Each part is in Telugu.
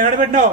ఎక్కడ పెట్టినావు?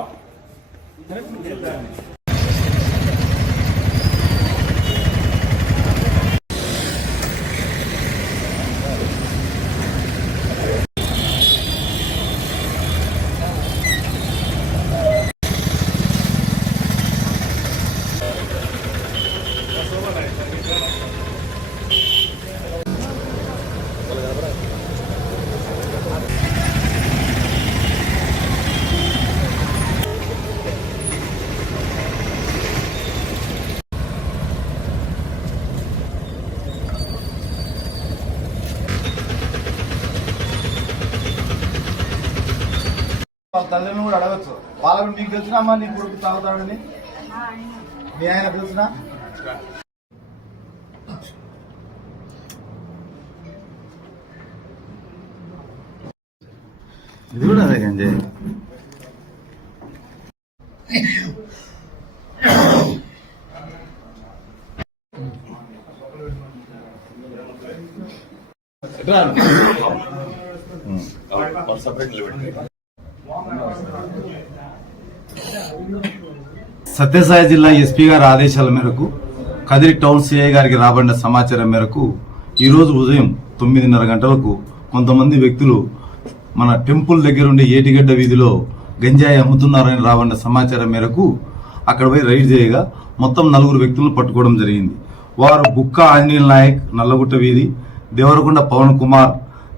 వాళ్ళ తల్లిని కూడా అడగచ్చు. వాళ్ళకు నీకు తెలిసినా అమ్మా నీ కొడుకు తాగుతాడని మీ ఆయన తెలిసినా? ఇది కూడా అదే గంజే. సత్యసాయి జిల్లా ఎస్పీ గారి ఆదేశాల మేరకు కదిరి టౌన్ సిఐ గారికి రాబడిన సమాచారం మేరకు ఈరోజు ఉదయం 9:30 గంటలకు కొంతమంది వ్యక్తులు మన టెంపుల్ దగ్గర ఉండే ఏటిగడ్డ వీధిలో గంజాయి అమ్ముతున్నారని రాబడిన సమాచారం మేరకు అక్కడ పోయి రైడ్ చేయగా మొత్తం 4 వ్యక్తులను పట్టుకోవడం జరిగింది. వారు బుక్క ఆంజనేయ నాయక్ నల్లగుట్ట వీధి, దేవరకొండ పవన్ కుమార్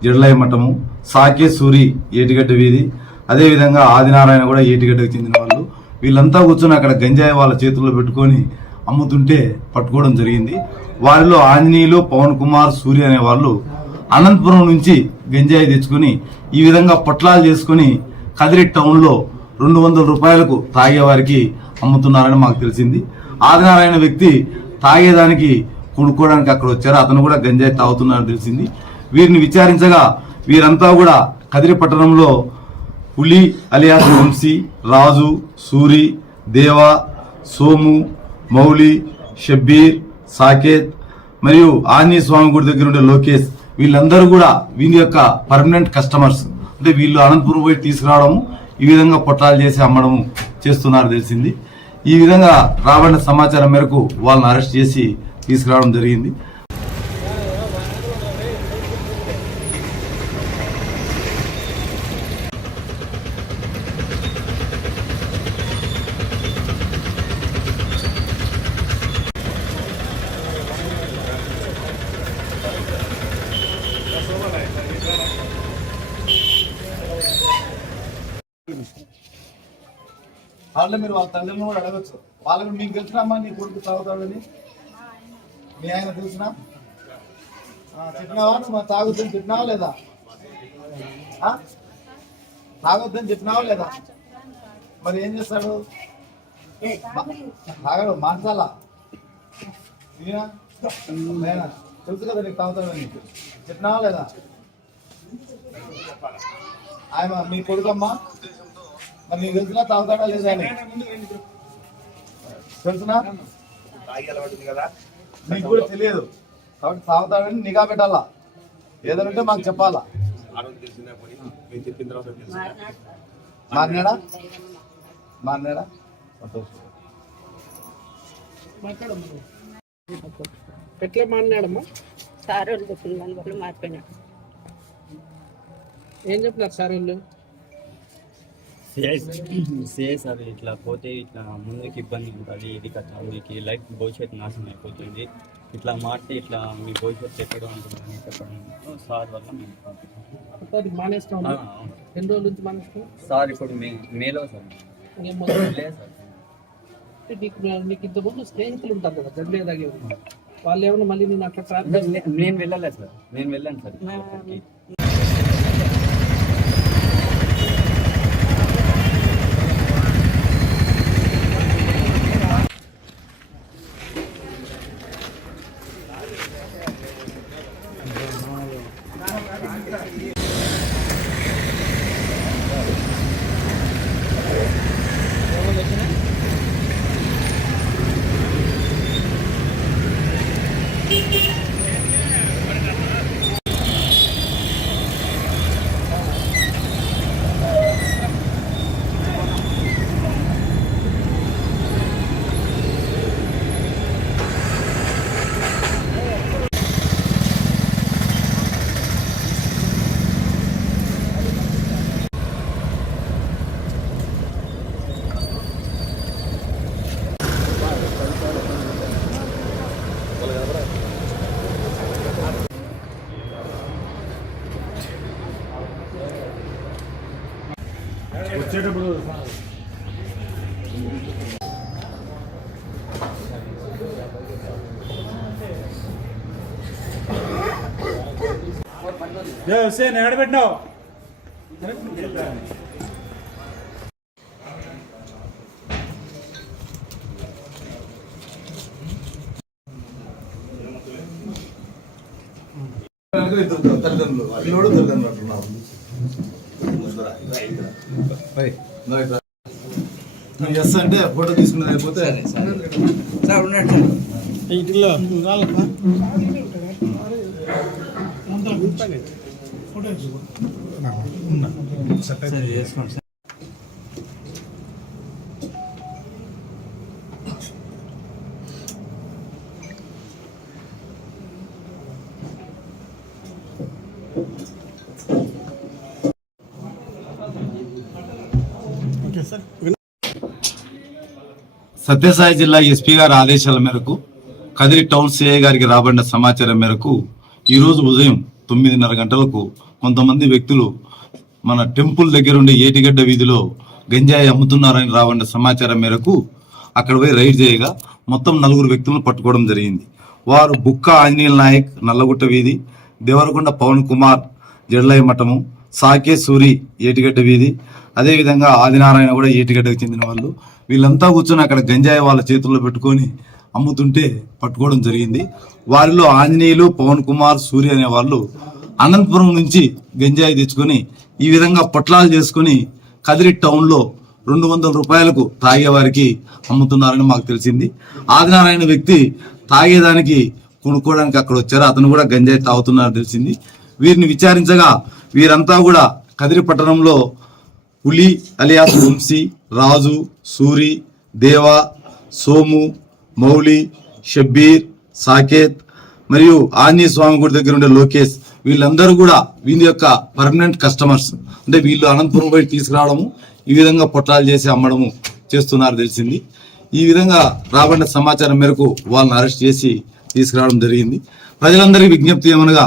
జడ్లయ్య మఠము, సాకే సూరి ఏటిగడ్డ వీధి, అదేవిధంగా ఆదినారాయణ కూడా ఏటిగడ్డకు చెందిన వాళ్ళు. వీళ్ళంతా కూర్చొని అక్కడ గంజాయి వాళ్ళ చేతుల్లో పెట్టుకొని అమ్ముతుంటే పట్టుకోవడం జరిగింది. వారిలో ఆంజనేయులు, పవన్ కుమార్, సూర్య అనే వాళ్ళు అనంతపురం నుంచి గంజాయి తెచ్చుకుని ఈ విధంగా పొట్లాలు చేసుకుని కదిరి టౌన్ లో 200 రూపాయలకు తాగే వారికి అమ్ముతున్నారని మాకు తెలిసింది. ఆదినారాయణ వ్యక్తి తాగేదానికి కొనుక్కోవడానికి అక్కడ వచ్చారు. అతను కూడా గంజాయి తాగుతున్నారని తెలిసింది. వీరిని విచారించగా వీరంతా కూడా కదిరి పట్టణంలో పులి అలియాస్ వంశీ, రాజు, సూరి, దేవ, సోము, మౌలి, షబ్బీర్, సాకేత్ మరియు ఆంజనేయ స్వామి గుడి దగ్గర ఉండే లోకేష్ వీళ్ళందరూ కూడా వీరి యొక్క పర్మనెంట్ కస్టమర్స్. అంటే వీళ్ళు అనంతపురం పోయి తీసుకురావడము, ఈ విధంగా పొట్టాలు చేసి అమ్మడము చేస్తున్నారు తెలిసింది. ఈ విధంగా రాబడిన సమాచారం మేరకు వాళ్ళని అరెస్ట్ చేసి తీసుకురావడం జరిగింది. వాళ్ళ మీరు వాళ్ళ తల్లిని కూడా అడగచ్చు. వాళ్ళకు మీకు తెలిసినా అమ్మా నీ కొడుకు తాగుతాడని మీ ఆయన తెలిసినా? చెప్పినావా? నువ్వు తాగొద్దని చెప్పినావా లేదా? తాగొద్దని చెప్పినావా లేదా? మరి ఏం చేస్తాడు? తాగడు, మాంసాలా నేనా? తెలుసు కదా నీకు తాగుతాడని చెప్పినావా లేదా? ఆయన మీ కొడుకమ్మా, మరి నీకు తెలిసినా తాగుతాడా లేదా అని తెలుసునా? నీకు కూడా తెలియదు కాబట్టి తాగుతాడని నిఘా పెట్టాలా. ఏదంటే మాకు చెప్పాలా. మారినాడా? మారినాడా? ఎట్లా మారినాడమ్మా? సార్ వాళ్ళు చెప్పిన దాని వల్ల మారిపోయినా. ఏం చెప్పినారు సార్ వాళ్ళు? సిఐ సార్ ఇట్లా పోతే ఇట్లా ముందుకు ఇబ్బంది ఉంటుంది, ఇది కట్లా మీకు లైఫ్ భవిష్యత్తు నాశనం అయిపోతుంది, ఇట్లా మారితే ఇట్లా మీ భవిష్యత్తు ఎక్కడ ఉంటుందని చెప్పడం సార్ వల్ల మేము మానేస్తాం. ఎన్ని రోజుల నుంచి మానేస్తాం సార్? ఇప్పుడు మేలో సార్. లేదు సార్. నీకు ఇంతకుముందు స్నేహితులు ఉంటారు కదా జడ్లే తాగే వాళ్ళు ఏమన్నా మళ్ళీ నేను అట్లా నేను వెళ్ళలేదు సార్. నేను వెళ్ళాను సార్. ఎడబెట్టినావు తల్లిదండ్రులు పిల్లోడు తల్లిదండ్రులు అంటున్నారు. నువ్వు ఎస్ అంటే ఫోటో తీసుకున్నది అయిపోతే సత్యసాయి జిల్లా ఎస్పీ గారి ఆదేశాల మేరకు కదిరి టౌన్ సిఐ గారికి రాబడిన సమాచారం మేరకు ఈరోజు ఉదయం 9:30 గంటలకు కొంతమంది వ్యక్తులు మన టెంపుల్ దగ్గర ఉండే ఏటిగడ్డ వీధిలో గంజాయి అమ్ముతున్నారని రాబడిన సమాచారం మేరకు అక్కడ పోయి రైడ్ చేయగా మొత్తం 4 వ్యక్తులను పట్టుకోవడం జరిగింది. వారు బుక్క ఆంజనేయుల నాయక్ నల్లగుట్ట వీధి, దేవరకొండ పవన్ కుమార్ జడ్లయ్య మఠము, సాకే సూరి ఏటిగడ్డ వీధి, అదేవిధంగా ఆదినారాయణ కూడా ఏటిగడ్డకు చెందిన వాళ్ళు. వీళ్ళంతా కూర్చొని అక్కడ గంజాయి వాళ్ళ చేతుల్లో పెట్టుకొని అమ్ముతుంటే పట్టుకోవడం జరిగింది. వారిలో ఆంజనేయులు, పవన్ కుమార్, సూర్య అనే వాళ్ళు అనంతపురం నుంచి గంజాయి తెచ్చుకొని ఈ విధంగా పొట్లాలు చేసుకుని కదిరి టౌన్లో 200 రూపాయలకు తాగేవారికి అమ్ముతున్నారని మాకు తెలిసింది. ఆదినారాయణ వ్యక్తి తాగేదానికి కొనుక్కోవడానికి అక్కడ వచ్చారు. అతను కూడా గంజాయి తాగుతున్నారని తెలిసింది. వీరిని విచారించగా వీరంతా కూడా కదిరి పట్టణంలో పులి అలియాస్ వంశీ, రాజు, సూరి, దేవ, సోము, మౌలి, షబ్బీర్, సాకేత్ మరియు ఆంజనేయ స్వామి గుడి దగ్గర ఉండే లోకేష్ వీళ్ళందరూ కూడా వీళ్ళ యొక్క పర్మనెంట్ కస్టమర్స్. అంటే వీళ్ళు అనంతపురం పోయి తీసుకురావడము, ఈ విధంగా పొట్లాలు చేసి అమ్మడము చేస్తున్నారు తెలిసింది. ఈ విధంగా రాబడిన సమాచారం మేరకు వాళ్ళని అరెస్ట్ చేసి తీసుకురావడం జరిగింది. ప్రజలందరికీ విజ్ఞప్తి ఏమనగా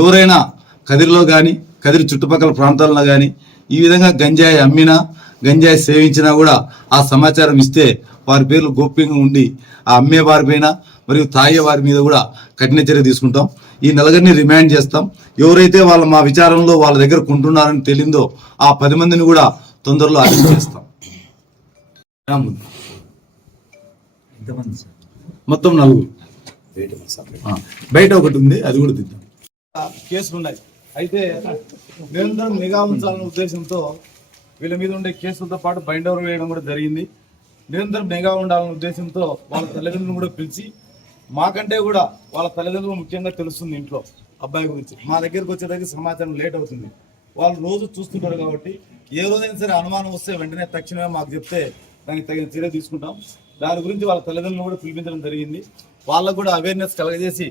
ఎవరైనా కదిరిలో కానీ కదిరి చుట్టుపక్కల ప్రాంతాల్లో కానీ ఈ విధంగా గంజాయి అమ్మినా గంజాయి సేవించినా కూడా ఆ సమాచారం ఇస్తే వారి పేర్లు గోప్యంగా ఉండి ఆ అమ్మే వారిపైన మరియు తాగే వారి మీద కూడా కఠిన చర్య తీసుకుంటాం. ఈ నలుగురిని రిమాండ్ చేస్తాం. ఎవరైతే మా విచారంలో వాళ్ళ దగ్గర కొంటున్నారని తెలిందో ఆ 10 మందిని కూడా తొందరలో అరెస్ట్ చేస్తాం. మొత్తం 4 బయట ఒకటి ఉంది, అది కూడా తిద్దాం. కేసులు ఉన్నాయి. అయితే నిరంతరం నిఘా ఉంచాలనే ఉద్దేశంతో వీళ్ళ మీద ఉండే కేసులతో పాటు బైండ్ ఓవర్ వేయడం కూడా జరిగింది. నిరంతరం నిఘా ఉండాలనే ఉద్దేశంతో వాళ్ళ తల్లిదండ్రులను కూడా పిలిచి, మాకంటే కూడా వాళ్ళ తల్లిదండ్రులు ముఖ్యంగా తెలుస్తుంది ఇంట్లో అబ్బాయి గురించి. మా దగ్గరకు వచ్చేదానికి సమాచారం లేట్ అవుతుంది. వాళ్ళు రోజు చూస్తుంటారు కాబట్టి ఏ రోజైనా సరే అనుమానం వస్తే వెంటనే తక్షణమే మాకు చెప్తే దానికి తగిన చర్య తీసుకుంటాం. దాని గురించి వాళ్ళ తల్లిదండ్రులను కూడా పిలిపించడం జరిగింది. వాళ్ళకు కూడా అవేర్నెస్ కలగజేసి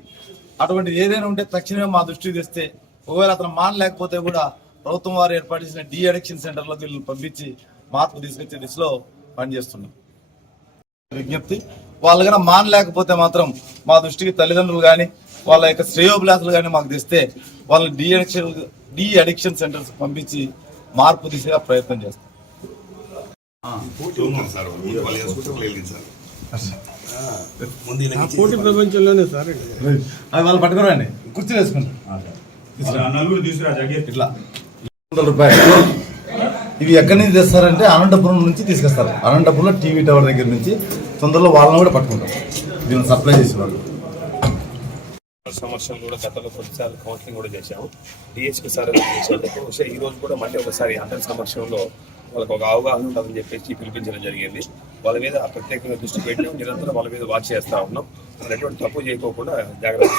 అటువంటి ఏదైనా ఉంటే తక్షణమే మా దృష్టికి తెస్తే, ఒకవేళ అతను మానలేకపోతే కూడా ప్రభుత్వం వారు ఏర్పాటు చేసిన డి అడిక్షన్ సెంటర్లో వీళ్ళని పంపించి మార్పు తీసుకొచ్చే దిశలో పనిచేస్తున్నాం. విజ్ఞప్తి, వాళ్ళు కన్నా మానలేకపోతే మాత్రం మా దృష్టికి తల్లిదండ్రులు కానీ వాళ్ళ యొక్క శ్రేయోభిలాసులు కానీ మాకు తెస్తే వాళ్ళని డి అడిక్షన్ సెంటర్స్ పంపించి మార్పు దిశగా ప్రయత్నం చేస్తాం. పోటీ ప్రపంచంలోనే సార్ అది వాళ్ళు పట్టుకోరండి, కుర్చీ వేసుకుంటారు ఇట్లా 100 రూపాయలు. ఇవి ఎక్కడి నుంచి తెస్తారంటే అనంతపురం నుంచి తీసుకొస్తారు. అనంతపురంలో టీవీ టవర్ దగ్గర నుంచి. తొందరలో వాళ్ళని కూడా పట్టుకుంటారు దీన్ని సప్లై చేసిన వాళ్ళు. సమస్యలు కూడా గతంలో కొన్నిసార్లు కౌన్సిలింగ్ కూడా చేశాము. డిఎస్పీ సార్ చేశారు. ఈ రోజు కూడా మళ్ళీ ఒకసారి అందరి సమక్షంలో వాళ్ళకి ఒక అవగాహన ఉంటుందని చెప్పేసి పిలిపించడం జరిగింది. వాళ్ళ మీద ప్రత్యేకంగా దృష్టి పెట్టి నిరంతరం వాళ్ళ మీద వాచ్ చేస్తా ఉన్నాం. ఎటువంటి తప్పు చేయకోకుండా జాగ్రత్త